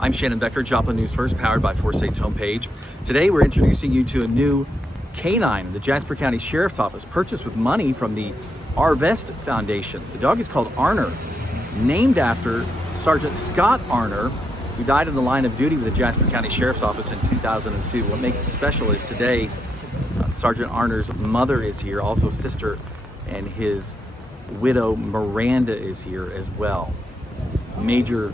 I'm Shannon Becker, Joplin News First, powered by 4State's homepage. Today we're introducing you to a new K9 the Jasper County Sheriff's Office purchased with money from the Arvest Foundation. The dog is called Arner, named after Sgt Scott Arner, who died in the line of duty with the Jasper County Sheriff's Office in 2002. What makes it special is today Sgt Arner's mother is here, also sister, and his widow Miranda is here as well. Major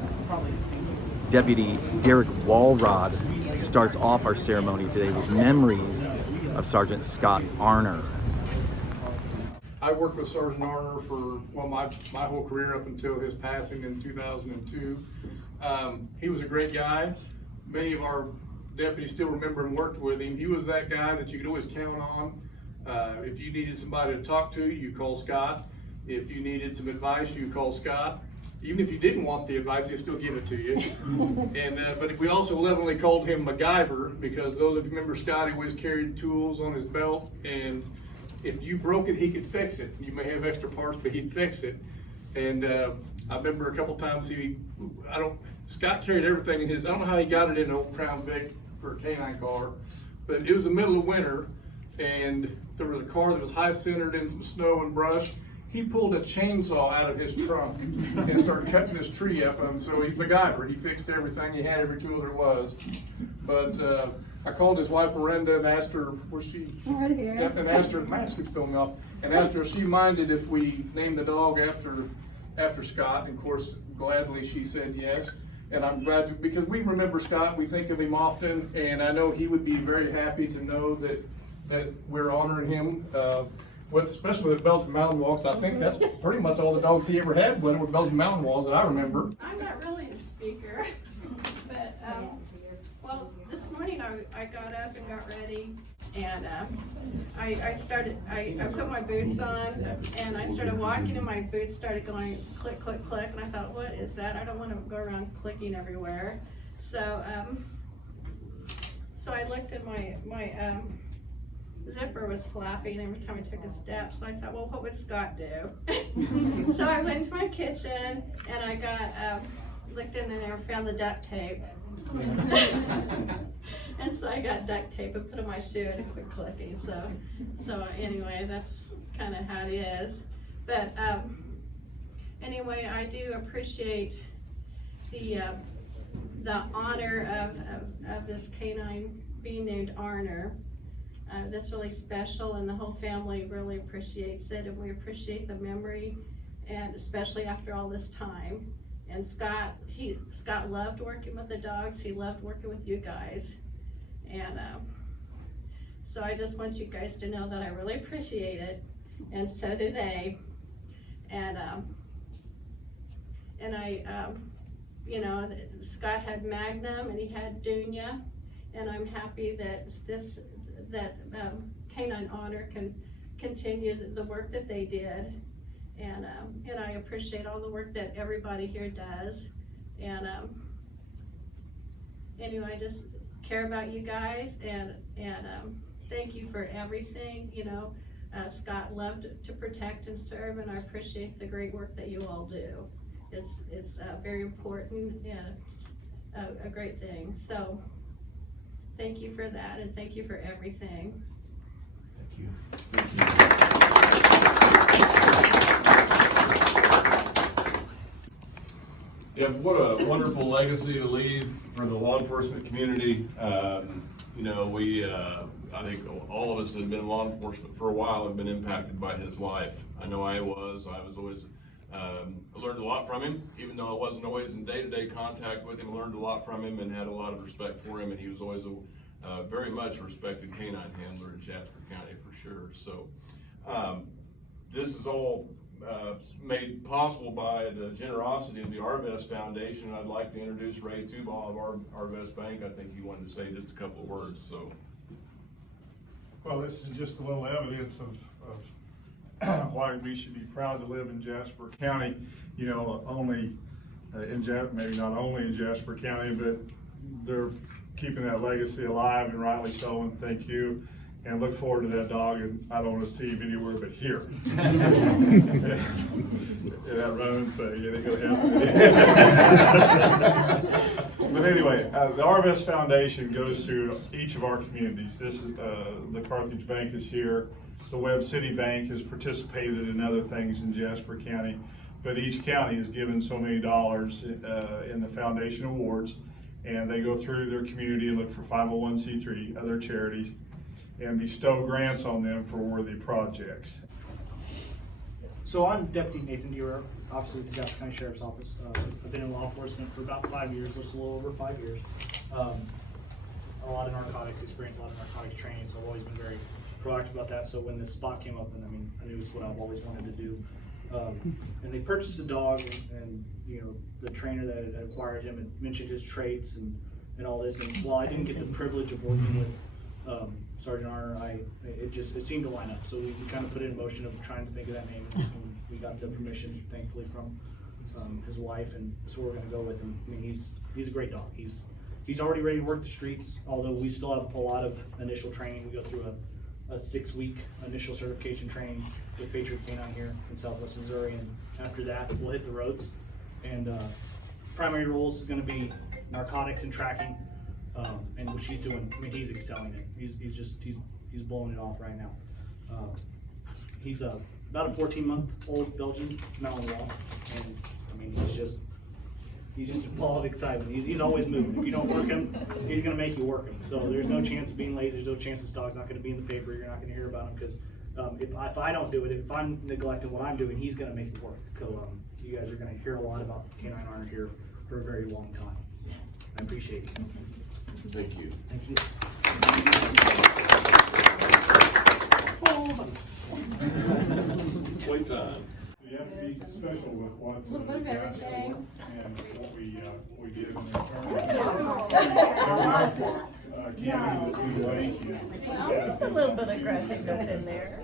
Deputy Derek Walrod starts off our ceremony today with memories of Sgt Scott Arner. I worked with Sgt Arner for, well, my whole career up until his passing in 2002. He was a great guy. Many of our deputies still remember and worked with him. He was that guy that you could always count on. If you needed somebody to talk to, you call Scott. If you needed some advice, you call Scott. Even if you didn't want the advice, he'd still give it to you. But we also lovingly called him MacGyver, because those of you remember Scott, he always carried tools on his belt, and if you broke it, he could fix it. You may have extra parts, but he'd fix it. And I remember a couple times Scott carried everything in his, I don't know how he got it in an old Crown Vic for a K9 car, but it was the middle of winter, and there was a car that was high-centered in some snow and brush. He pulled a chainsaw out of his trunk and started cutting this tree up. And so he MacGyver, he fixed everything. He had every tool there was. But I called his wife Miranda and asked her, was she? Right here. And asked her, mask is filming up, and asked her if she minded if we named the dog after Scott. And of course, gladly she said yes. And I'm glad, because we remember Scott, we think of him often, and I know he would be very happy to know that we're honoring him. Especially with Belgian Mountain Walks. I think that's pretty much all the dogs he ever had were Belgian Mountain Walls that I remember. I'm not really a speaker, but well, this morning I got up and got ready, and I put my boots on, and I started walking, and my boots started going click, click, click, and I thought, what is that? I don't want to go around clicking everywhere. So I looked at my zipper was flapping every time I took a step, so I thought, well, what would Scott do? So I went to my kitchen and I got looked in there and found the duct tape. And so I got duct tape and put on my shoe and quit clicking. So anyway, that's kind of how it is. But anyway, I do appreciate the honor of this canine being named Arner. That's really special, and the whole family really appreciates it, and we appreciate the memory, and especially after all this time. And Scott loved working with the dogs. He loved working with you guys, and so I just want you guys to know that I really appreciate it, and so do they. And you know, Scott had Magnum and he had Dunya, and I'm happy that K9 Arner can continue the work that they did, and I appreciate all the work that everybody here does, and anyway, I just care about you guys, and thank you for everything. You know, Scott loved to protect and serve, and I appreciate the great work that you all do. It's very important and a great thing. So thank you for that, and thank you for everything. Thank you. Yeah, what a wonderful legacy to leave for the law enforcement community. You know, I think all of us that have been in law enforcement for a while have been impacted by his life. I know I was always, I learned a lot from him, even though I wasn't always in day-to-day contact with him. I learned a lot from him and had a lot of respect for him, and he was always a very much respected canine handler in Jasper County for sure. So this is all made possible by the generosity of the Arvest Foundation. I'd like to introduce Ray Tubaugh of Arvest Bank. I think he wanted to say just a couple of words. So, well, this is just a little evidence of why we should be proud to live in Jasper County. You know, maybe not only in Jasper County, but they're keeping that legacy alive, and rightly so, and thank you. And look forward to that dog, and I don't want to see him anywhere but here. Yeah, that running thing, it ain't gonna happen. But anyway. Okay, the Arvest Foundation goes through each of our communities. This is, the Carthage Bank is here. The Webb City Bank has participated in other things in Jasper County, but each county is given so many dollars in the foundation awards, and they go through their community and look for 501c3, other charities, and bestow grants on them for worthy projects. So I'm Deputy Nathan Dewar, obviously with the Jasper County Sheriff's Office. I've been in law enforcement for about 5 years, just a little over 5 years. A lot of narcotics experience, a lot of narcotics training, so I've always been very proactive about that. So when this spot came up, and I mean, I knew it's what I've always wanted to do. And they purchased a dog, and you know, the trainer that had acquired him had mentioned his traits and all this. And while I didn't get the privilege of working with Sgt Arner, it seemed to line up. So we kind of put it in motion of trying to think of that name, and we got the permission, thankfully, from his wife, and that's what we're going to go with him. I mean, he's a great dog. He's already ready to work the streets, although we still have a lot of initial training. We go through a 6-week initial certification training with Patriot K9 here in Southwest Missouri, and after that we'll hit the roads. And primary role is going to be narcotics and tracking, and what she's doing. I mean, he's excelling it. He's blowing it off right now. He's about a 14-month-old Belgian Malinois, and I mean, he's just a ball of excitement. He's always moving. If you don't work him, he's going to make you work him. So there's no chance of being lazy. There's no chance this dog's not going to be in the paper. You're not going to hear about him, because if I don't do it, if I'm neglecting what I'm doing, he's going to make it work. So you guys are going to hear a lot about K9 Arner here for a very long time. I appreciate it. Thank you. Thank you. Playtime. You have to be special with what the guys for and what we did in return. Candy that we like. Well, just a little bit of aggressiveness in there.